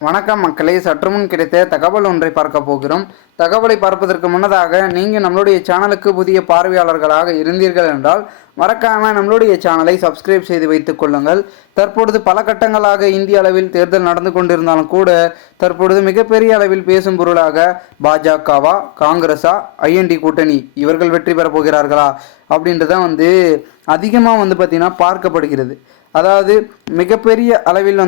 வணக்கம் மக்களே, சற்றுமுன் கிடைத்த தகவல் ஒன்றை பார்க்க போகிறோம். தகவலை பார்ப்பதற்கு முன்னதாக நீங்கள் நம்மளுடைய சேனலுக்கு புதிய பார்வையாளர்களாக இருந்தீர்கள் என்றால் மறக்காம நம்மளுடைய சேனலை சப்ஸ்கிரைப் செய்து வைத்துக் கொள்ளுங்கள். தற்பொழுது பல கட்டங்களாக இந்திய அளவில் தேர்தல் நடந்து கொண்டிருந்தாலும் கூட தற்பொழுது மிகப்பெரிய அளவில் பேசும் பொருளாக பாஜகவா, காங்கிரஸா, ஐஎன்டி கூட்டணி இவர்கள் வெற்றி பெற போகிறார்களா அப்படின்றதான் அதிகமாக பார்த்திங்கன்னா பார்க்கப்படுகிறது. அதாவது மிகப்பெரிய அளவில்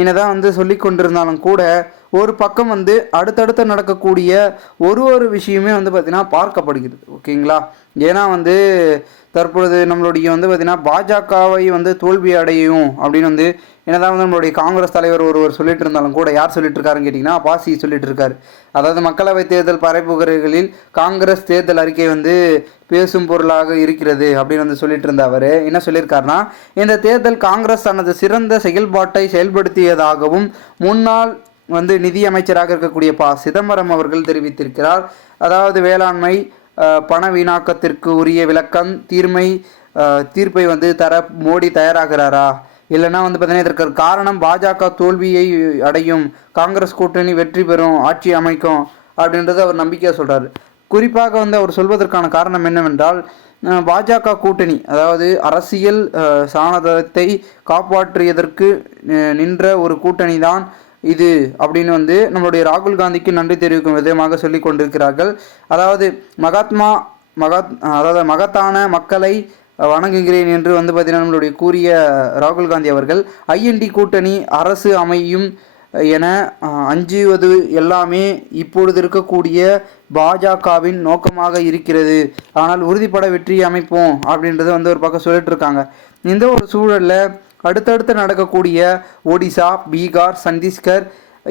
என்னதான் சொல்லி கொண்டிருந்தாலும் கூட ஒரு பக்கம் அடுத்தடுத்து நடக்கக்கூடிய ஒரு விஷயமே பார்த்திங்கன்னா பார்க்கப்படுகிறது. ஓகேங்களா? ஏன்னா தற்பொழுது நம்மளுடைய பார்த்திங்கன்னா பாஜகவை தோல்வி அடையும் அப்படின்னு என்னதான் நம்மளுடைய காங்கிரஸ் தலைவர் ஒருவர் சொல்லிட்டு இருந்தாலும் கூட யார் சொல்லிட்டு இருக்காருன்னு கேட்டிங்கன்னா பாசி சொல்லிட்டு இருக்காரு. அதாவது மக்களவை தேர்தல் பரப்புரைகளில் காங்கிரஸ் தேர்தல் அறிக்கை பேசும் பொருளாக இருக்கிறது அப்படின்னு சொல்லிட்டு இருந்த அவர் என்ன சொல்லியிருக்காருன்னா, இந்த தேர்தல் காங்கிரஸ் தனது சிறந்த செயல்பாட்டை செயல்படுத்தியதாகவும் முன்னாள் நிதி அமைச்சராக இருக்கக்கூடிய சிதம்பரம் அவர்கள் தெரிவித்திருக்கிறார். அதாவது வேளாண்மை, பண வீணாக்கத்திற்கு உரிய விளக்கம், தீர்ப்பை தர மோடி தயாராகிறாரா, இல்லைன்னா பார்த்தீங்கன்னா இதற்கு காரணம் பாஜக தோல்வியை அடையும், காங்கிரஸ் கூட்டணி வெற்றி பெறும், ஆட்சி அமைக்கும் அப்படின்றத அவர் நம்பிக்கையாக சொல்கிறார். குறிப்பாக அவர் சொல்வதற்கான காரணம் என்னவென்றால், பாஜக கூட்டணி அதாவது அரசியல் சாணத்தை காப்பாற்றியதற்கு நின்ற ஒரு கூட்டணி தான் இது அப்படின்னு நம்மளுடைய ராகுல் காந்திக்கு நன்றி தெரிவிக்கும் விதமாக சொல்லி கொண்டிருக்கிறார்கள். அதாவது மகத்தான மக்களை வணங்குகிறேன் என்று பார்த்தீங்கன்னா நம்மளுடைய கூறிய ராகுல் காந்தி அவர்கள் ஐஎன்டி கூட்டணி அரசு அமையும் என அஞ்சுவது எல்லாமே இப்பொழுது இருக்கக்கூடிய பாஜகவின் நோக்கமாக இருக்கிறது. ஆனால் உறுதிப்பட வெற்றி அமைப்போம் அப்படின்றத ஒரு பக்கம் சொல்லிட்டு இருக்காங்க. இந்த ஒரு சூழலில் அடுத்தடுத்து நடக்கக்கூடிய ஒடிசா, பீகார், சத்தீஸ்கர்,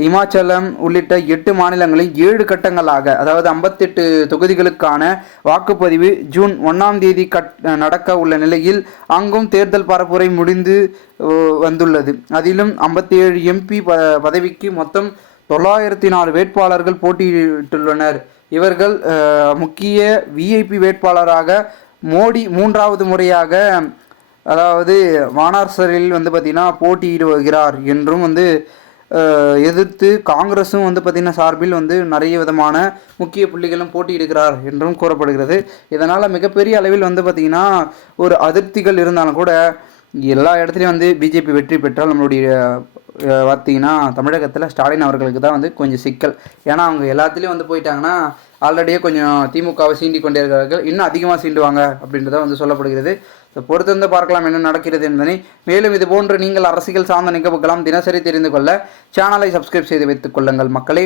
இமாச்சலம் உள்ளிட்ட 8 மாநிலங்களில் 7 கட்டங்களாக அதாவது 58 தொகுதிகளுக்கான வாக்குப்பதிவு ஜூன் 1ஆம் தேதி நடக்க உள்ள நிலையில் அங்கும் தேர்தல் பரப்புரை முடிந்து வந்துள்ளது. அதிலும் 57 எம்பி பதவிக்கு மொத்தம் 904 வேட்பாளர்கள் போட்டியிட்டுள்ளனர். இவர்கள் முக்கிய விஐபி வேட்பாளராக மோடி 3வது முறையாக அதாவது வாரணாசியில் பார்த்திங்கன்னா போட்டியிடுகிறார் என்றும் எதிர்த்து காங்கிரஸும் பார்த்திங்கன்னா சார்பில் நிறைய விதமான முக்கிய புள்ளிகளும் போட்டியிடுகிறார் என்றும் கூறப்படுகிறது. இதனால் மிகப்பெரிய அளவில் பார்த்திங்கன்னா ஒரு அதிருப்திகள் இருந்தாலும் கூட எல்லா இடத்துலையும் பிஜேபி வெற்றி பெற்றால் நம்மளுடைய பார்த்திங்கன்னா தமிழகத்தில் ஸ்டாலின் அவர்களுக்கு தான் கொஞ்சம் சிக்கல். ஏன்னா அவங்க எல்லாத்துலேயும் போயிட்டாங்கன்னா ஆல்ரெடியே கொஞ்சம் திமுகவை சீண்டி கொண்டே இருக்கிறார்கள், இன்னும் அதிகமாக சீண்டுவாங்க அப்படின்றத சொல்லப்படுகிறது. பொறுத்திருந்து பார்க்கலாம் என்ன நடக்கிறது என்பதை. மேலும் இது போன்று நீங்கள் அரசியல் சார்ந்த நிகழ்வுகளாம் தினசரி தெரிந்து கொள்ள சேனலை சப்ஸ்கிரைப் செய்து வைத்துக் கொள்ளுங்கள் மக்களே.